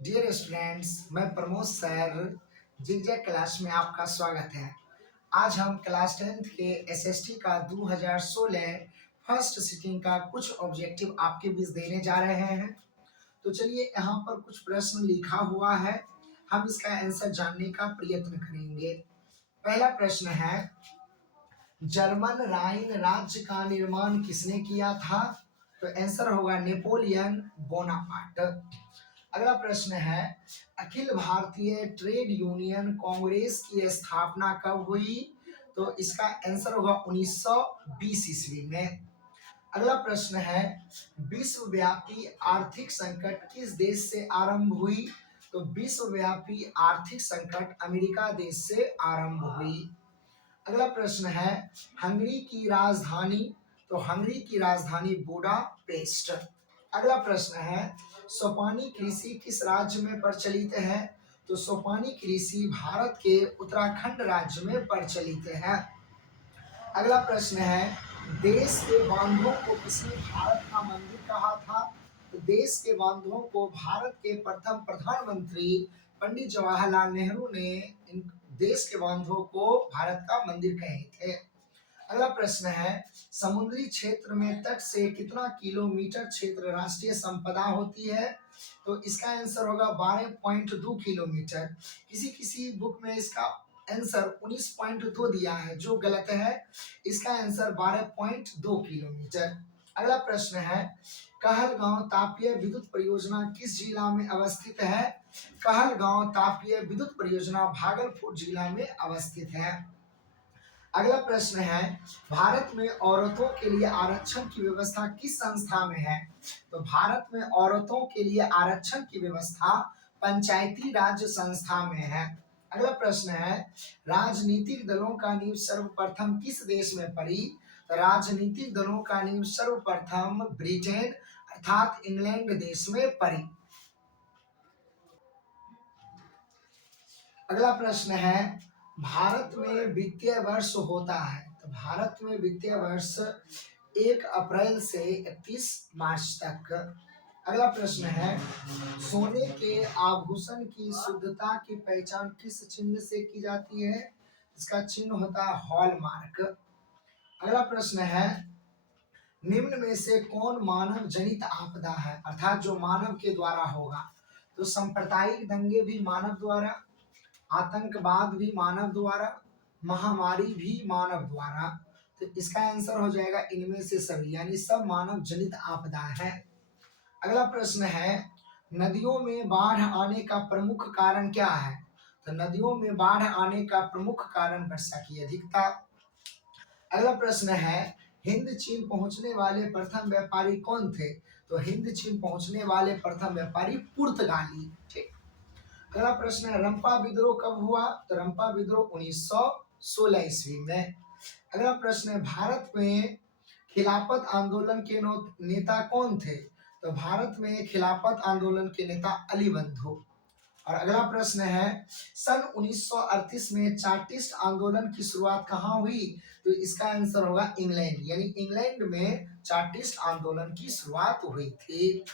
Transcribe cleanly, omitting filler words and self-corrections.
Dear students, मैं Pramod sir zigzag class में आपका स्वागत है। आज हम क्लास 10th के एसएसटी का 2016 फर्स्ट सिटिंग का कुछ ऑब्जेक्टिव आपके बीच देने जा रहे हैं। तो चलिए, यहाँ पर कुछ प्रश्न लिखा हुआ है, हम इसका आंसर जानने का प्रयत्न करेंगे। पहला प्रश्न है, जर्मन राइन राज्य का निर्माण किसने किया था? तो आंसर होगा नेपोलियन बोनापार्ट। अगला प्रश्न है, अखिल भारतीय ट्रेड यूनियन कांग्रेस की स्थापना कब हुई? तो इसका आंसर होगा 1920 ईस्वी में। अगला प्रश्न है, विश्वव्यापी आर्थिक संकट किस देश से आरंभ हुई? तो विश्वव्यापी आर्थिक संकट अमेरिका देश से आरंभ हुई। अगला प्रश्न है, हंगरी की राजधानी? तो हंगरी की राजधानी बुडापेस्ट। अगला प्रश्न है, सोपानी कृषि किस राज्य में प्रचलित है? तो सोपानी कृषि भारत के उत्तराखंड राज्य में प्रचलित है। अगला प्रश्न है, देश के बांधों को किसने भारत का मंदिर कहा था? तो देश के बांधों को भारत के प्रथम प्रधानमंत्री पंडित जवाहरलाल नेहरू ने इन देश के बांधों को भारत का मंदिर कहे थे। अगला प्रश्न है, समुद्री क्षेत्र में तट से कितना किलोमीटर क्षेत्र राष्ट्रीय संपदा होती है? तो इसका आंसर होगा 12.2 किलोमीटर। किसी किसी बुक में इसका आंसर 19.2 दिया है, जो गलत है। इसका आंसर 12.2 किलोमीटर। अगला प्रश्न है, कहलगांव तापीय विद्युत परियोजना किस जिला में अवस्थित है? कहलगांव तापीय विद्युत परियोजना भागलपुर जिला में अवस्थित है। अगला प्रश्न है, भारत में औरतों के लिए आरक्षण की व्यवस्था किस संस्था में है? तो भारत में औरतों के लिए आरक्षण की व्यवस्था पंचायती राज संस्था में है। अगला प्रश्न है, राजनीतिक दलों का नींव सर्वप्रथम किस देश में पड़ी? तो राजनीतिक दलों का नींव सर्वप्रथम ब्रिटेन अर्थात इंग्लैंड देश में पड़ी। अगला प्रश्न है, भारत में वित्तीय वर्ष होता है? तो भारत में वित्तीय वर्ष 1 अप्रैल से 31 मार्च तक। अगला प्रश्न है, सोने के आभूषण की शुद्धता की पहचान किस चिन्ह से की जाती है? इसका चिन्ह होता है हॉलमार्क। अगला प्रश्न है, निम्न में से कौन मानव जनित आपदा है, अर्थात जो मानव के द्वारा होगा? तो सांप्रदायिक दंगे भी मानव द्वारा, आतंकवाद भी मानव द्वारा, महामारी भी मानव द्वारा। तो इसका आंसर हो जाएगा इनमें से सभी, यानी सब मानव जनित आपदा है। अगला प्रश्न है, नदियों में बाढ़ आने का प्रमुख कारण क्या है? तो नदियों में बाढ़ आने का प्रमुख कारण वर्षा की अधिकता। अगला प्रश्न है, हिंद चीन पहुंचने वाले प्रथम व्यापारी कौन थे? तो हिंद चीन पहुंचने वाले प्रथम व्यापारी पुर्तगाली थे। अगला प्रश्न है, रंपा विद्रोह कब हुआ? तो रंपा विद्रोह 1916 ईस्वी में। अगला प्रश्न है, भारत में खिलाफत आंदोलन के नेता कौन थे? तो भारत में खिलाफत आंदोलन के नेता अली बंधु। और अगला प्रश्न है, सन 1938 में चार्टिस्ट आंदोलन की शुरुआत कहाँ हुई? तो इसका आंसर होगा इंग्लैंड, यानी इंग्लैंड में चार्टिस्ट आंदोलन की शुरुआत हुई थी।